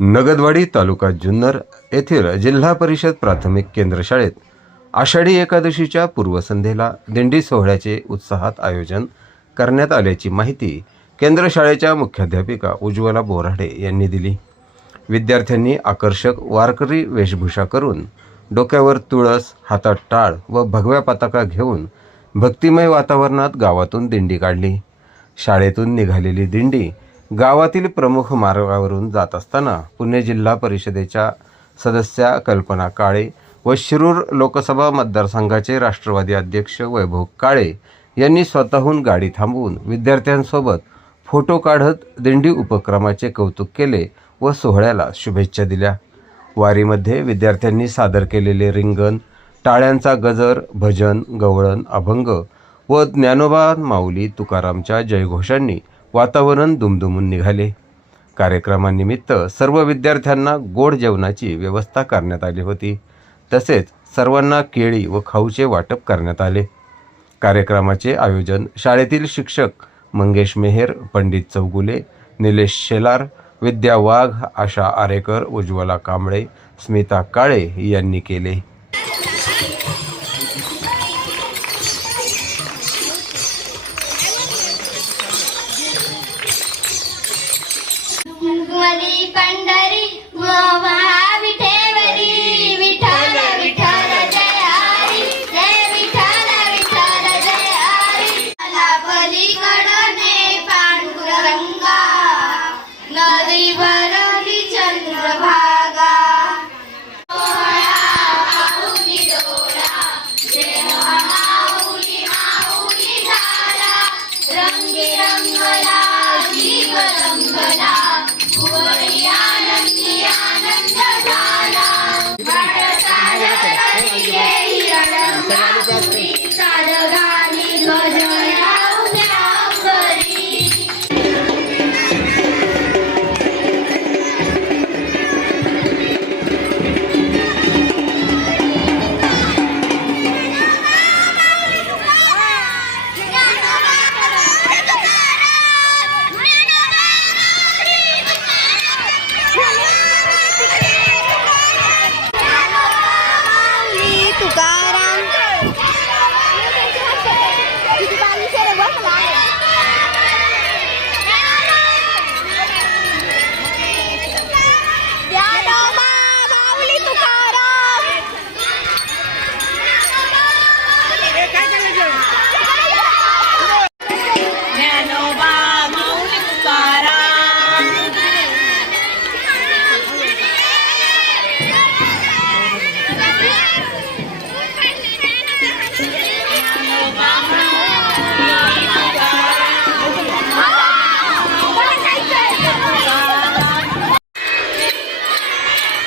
नगदवाडी तालुका जुन्नर येथील जिल्हा परिषद प्राथमिक केंद्र शाळेत आषाढी एकादशीच्या पूर्वसंध्येला दिंडी सोहळ्याचे उत्साहात आयोजन करण्यात आल्याची माहिती केंद्र शाळेच्या मुख्याध्यापिका उज्ज्वला बोराडे यांनी दिली। विद्यार्थ्यांनी आकर्षक वारकरी वेशभूषा करून डोक्यावर तुळस, हातात टाळ व भगव्या पताका घेऊन भक्तिमय वातावरणात गावातून दिंडी काढली। शाळेतून निघालेली दिंडी गावातील प्रमुख मार्गावरून जात असताना पुणे जिल्हा परिषदेच्या सदस्या कल्पना काळे व शिरूर लोकसभा मतदारसंघाचे राष्ट्रवादी अध्यक्ष वैभव काळे यांनी स्वतःहून गाडी थांबवून विद्यार्थ्यांसोबत फोटो काढत दिंडी उपक्रमाचे कौतुक केले व सोहळ्याला शुभेच्छा दिल्या। वारीमध्ये विद्यार्थ्यांनी सादर केलेले रिंगण, टाळ्यांचा गजर, भजन, गवळण, अभंग व ज्ञानोबा माऊली तुकारामच्या जयघोषांनी वातावरण दुमदुमून निघाले। कार्यक्रमानिमित्त सर्व विद्यार्थ्यांना गोड जेवणाची व्यवस्था करण्यात आली होती। तसेच सर्वांना केळी व खाऊचे वाटप करण्यात आले। कार्यक्रमाचे आयोजन शाळेतील शिक्षक मंगेश मेहर, पंडित चौगुले, निलेश शेलार, विद्या वाघ, आशा आरेकर, उज्ज्वला कांबळे, स्मिता काळे यांनी केले। पंढरी विठेवरी विठ्ठल विठ्ठल जय हरी, जय विठ्ठल विठ्ठल जय हरी। पलीकडे पांडुरंगा, नदी भरली चंद्रभागा। माऊली डोळा जय माऊली माऊली झाला, रंगी रंगला जीव रंगला, भुवई आनंदी आनंद झाला। सारगाली ध्वजया उद्यावरी।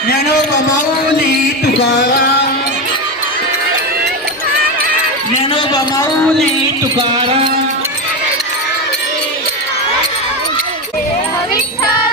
ज्ञानोबा माऊली तुकाराम, ज्ञानोबा माऊली तुकाराम। विठ्ठल